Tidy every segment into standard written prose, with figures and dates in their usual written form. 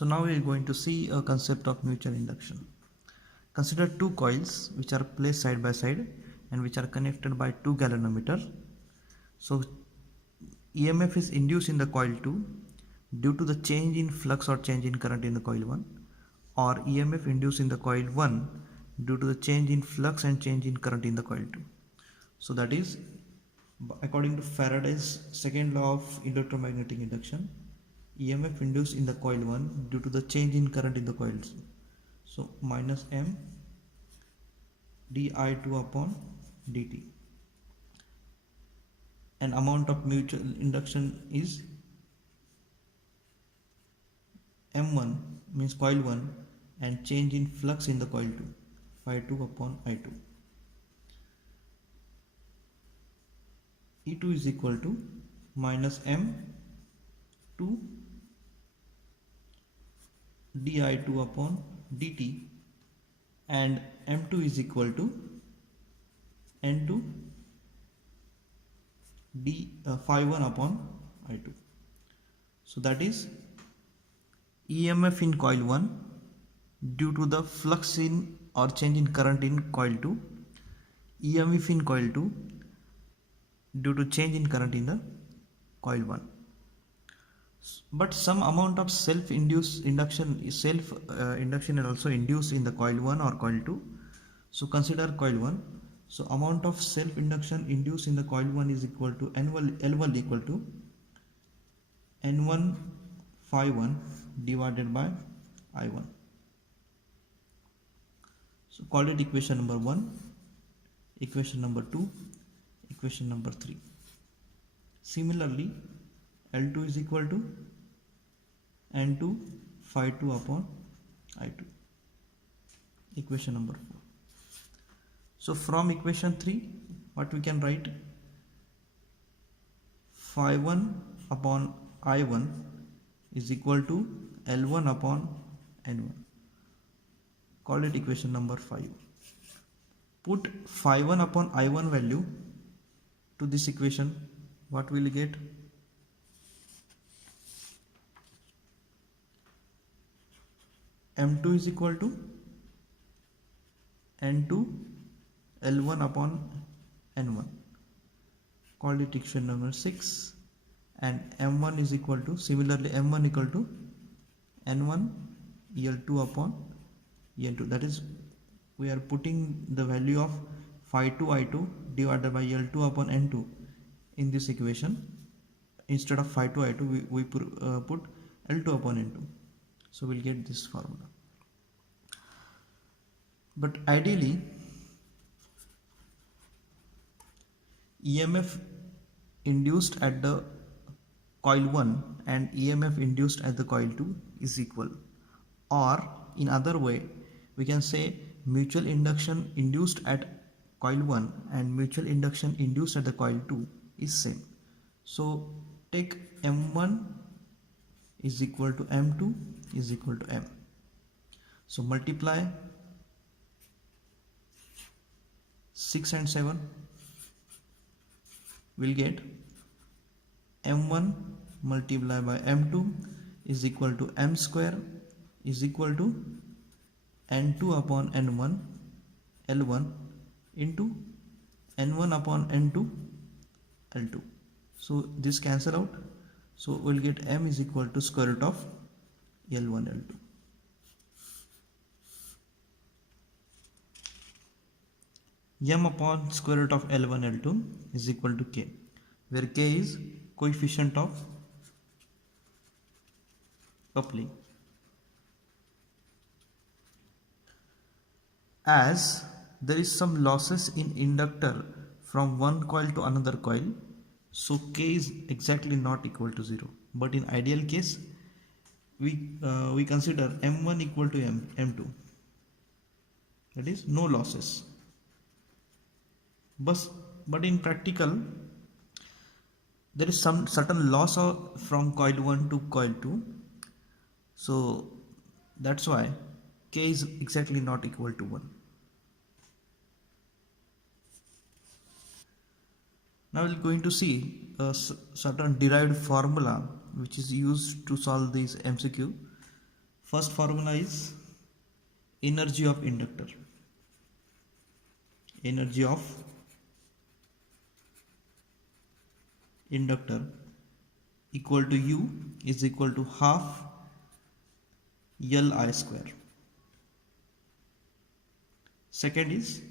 So now we are going to see a concept of mutual induction. Consider two coils which are placed side by side and which are connected by two galvanometers. So EMF is induced in the coil 2 due to the change in flux or change in current in the coil 1, or EMF induced in the coil 1 due to the change in flux and change in current in the coil 2. So that is according to Faraday's second law of electromagnetic induction, EMF induced in the coil 1 due to the change in current in the coil 2. So minus M di2 upon dt, and amount of mutual induction is M1 means coil 1 and change in flux in the coil 2, phi2 upon I2. E2 is equal to minus M2 di2 upon dt, and M2 is equal to N2 phi 1 upon I2. So that is EMF in coil 1 due to the flux in or change in current in coil 2, EMF in coil 2 due to change in current in the coil 1. But some amount of self-induced induction is also induced in the coil 1 or coil 2. So consider coil 1. So amount of self-induction induced in the coil 1 is equal to L1 equal to N1 phi 1 divided by I1. So call it equation number 1, equation number 2, equation number 3. Similarly, L2 is equal to N2 phi 2 upon I2, equation number 4. So from equation 3, what we can write? Phi 1 upon I1 is equal to L1 upon N1. Call it equation number 5. Put phi 1 upon I1 value to this equation. What will you get? M2 is equal to N2 L1 upon N1. Call it equation number 6. And M1 is equal to, similarly M1 equal to N1 L2 upon N2. That is, we are putting the value of phi 2 I2 divided by L2 upon N2 in this equation. Instead of phi 2 I2, we put L2 upon N2. So we'll get this formula. But ideally, EMF induced at the coil 1 and EMF induced at the coil 2 is equal. Or in other way, we can say mutual induction induced at coil 1 and mutual induction induced at the coil 2 is same. So take M1 is equal to M2 is equal to M. So multiply 6 and 7, we'll get M1 multiplied by M2 is equal to M square is equal to N2 upon N1 L1 into N1 upon N2 L2. So this cancel out. So we'll get M is equal to square root of L1 L2. M upon square root of L1 L2 is equal to K, where K is coefficient of coupling. As there is some losses in inductor from one coil to another coil, so K is exactly not equal to 0. But in ideal case, we consider M1 equal to M2. That is no losses. But in practical, there is some certain loss from coil 1 to coil 2. So that's why K is exactly not equal to 1. Now we're going to see a certain derived formula which is used to solve this MCQ. First formula is energy of inductor. Energy of inductor equal to U is equal to half Li square. Second is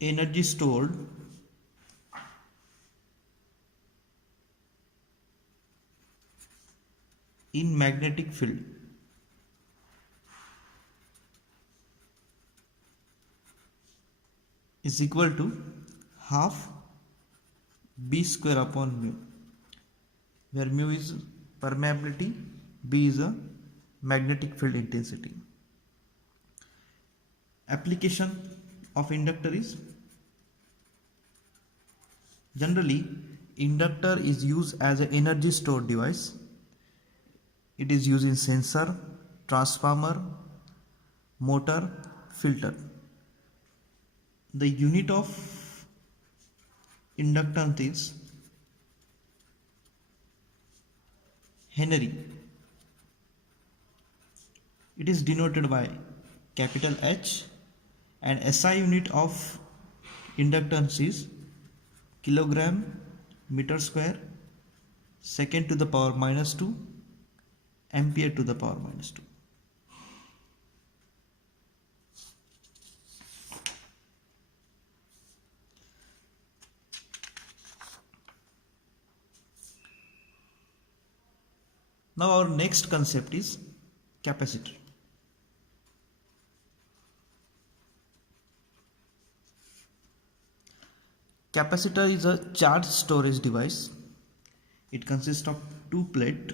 energy stored in magnetic field is equal to half B square upon mu, where mu is permeability, B is a magnetic field intensity. Application of inductor is generally inductor is used as an energy stored device. It is used in sensor, transformer, motor, filter. The unit of inductance is Henry. It is denoted by capital H, and SI unit of inductance is kilogram meter square second to the power minus 2 ampere to the power minus 2. Now our next concept is capacitor. Capacitor is a charge storage device. It consists of two plate,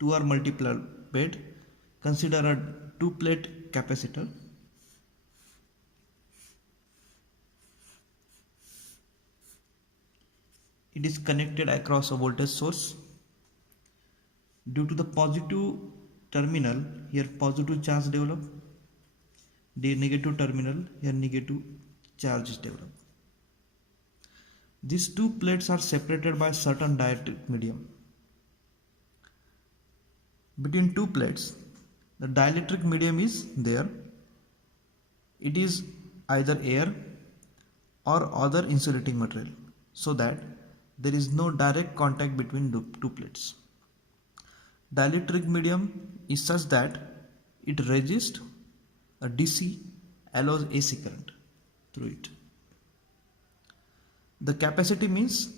two or multiple plate. Consider a two plate capacitor. It is connected across a voltage source. Due to the positive terminal, here positive charge develop. The negative terminal, here negative charge develop. These two plates are separated by certain dielectric medium. Between two plates, the dielectric medium is there. It is either air or other insulating material, so that there is no direct contact between the two plates. Dielectric medium is such that it resists a DC, allows AC current through it. The capacity means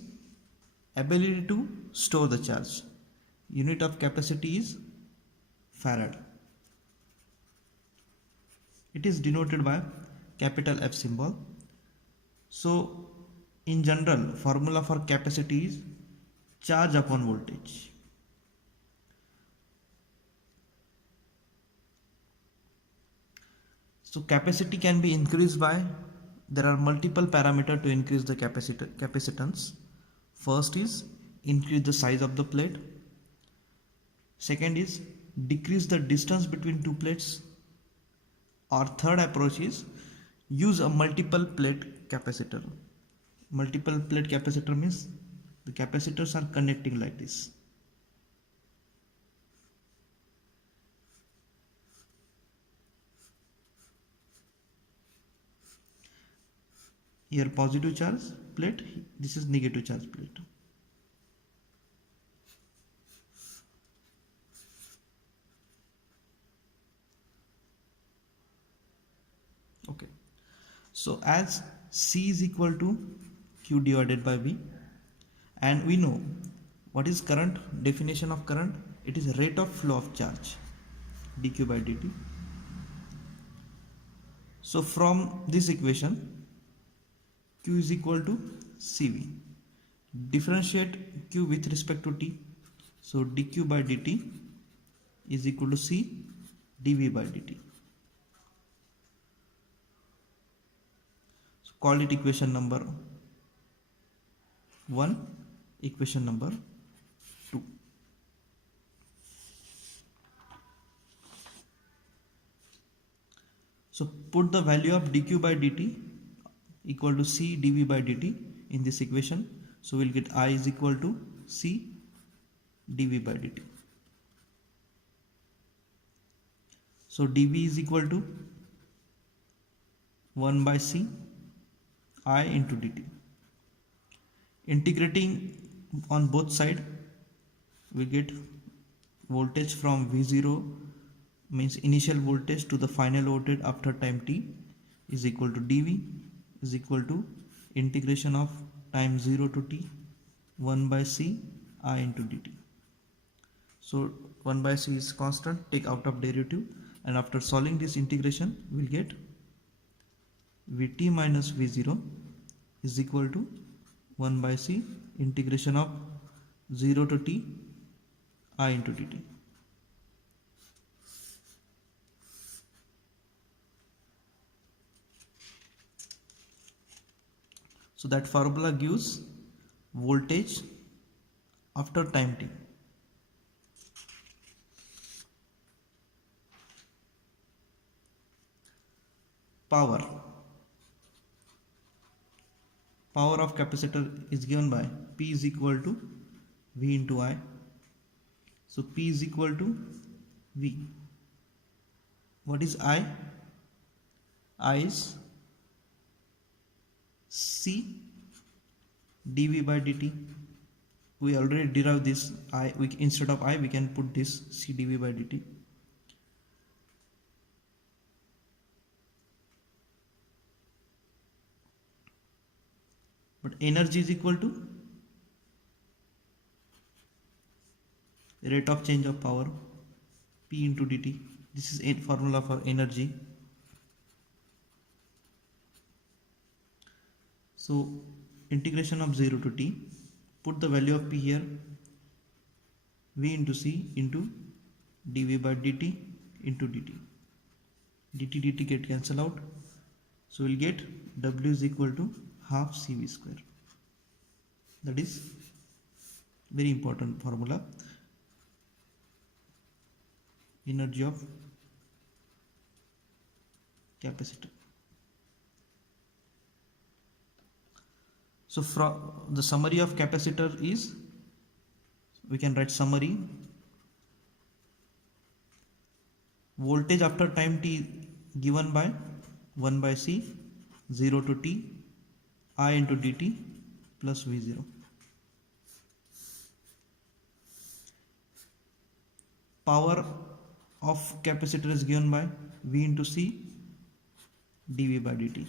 ability to store the charge. Unit of capacity is farad. It is denoted by capital F symbol. So in general, formula for capacity is charge upon voltage. So capacity can be increased by, there are multiple parameters to increase the capacitance. First is increase the size of the plate. Second is decrease the distance between two plates. Or third approach is use a multiple plate capacitor. Multiple plate capacitor means the capacitors are connecting like this. Here positive charge plate, this is negative charge plate. Okay, so as C is equal to Q divided by V, and we know what is current. Definition of current, it is rate of flow of charge, dq by dt. So from this equation, Q is equal to CV. Differentiate Q with respect to T. So dq by dt is equal to C dV by dt. So call it equation number 1, equation number 2. So put the value of dq by dt equal to C dV by dt in this equation. So we'll get I is equal to C dV by dt. So dV is equal to 1 by C I into dt. Integrating on both sides, we get voltage from V0 means initial voltage to the final voltage after time t is equal to dV is equal to integration of time 0 to t 1 by C I into dt. So 1 by C is constant, take out of derivative, and after solving this integration we'll get Vt minus V0 is equal to 1 by C integration of 0 to t I into dt. So that formula gives voltage after time t. Power of capacitor is given by P is equal to V into I. So P is equal to V. What is I? I is C dV by dt. We already derived this I. Instead of I we can put this C dV by dt. But energy is equal to rate of change of power P into dt. This is a formula for energy. So integration of 0 to t, put the value of P here, V into C into dV by dt into dt. Dt get cancelled out. So we'll get W is equal to half CV square. That is very important formula. Energy of capacitor. So from the summary of capacitor is, we can write summary. Voltage after time t given by 1 by C 0 to t I into dt plus V0. Power of capacitor is given by V into C dV by dt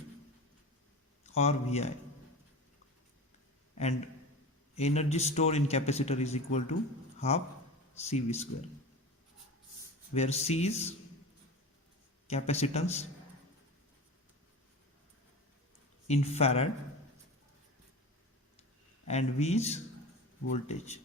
or VI, and energy stored in capacitor is equal to half CV square, where C is capacitance in farad and V is voltage.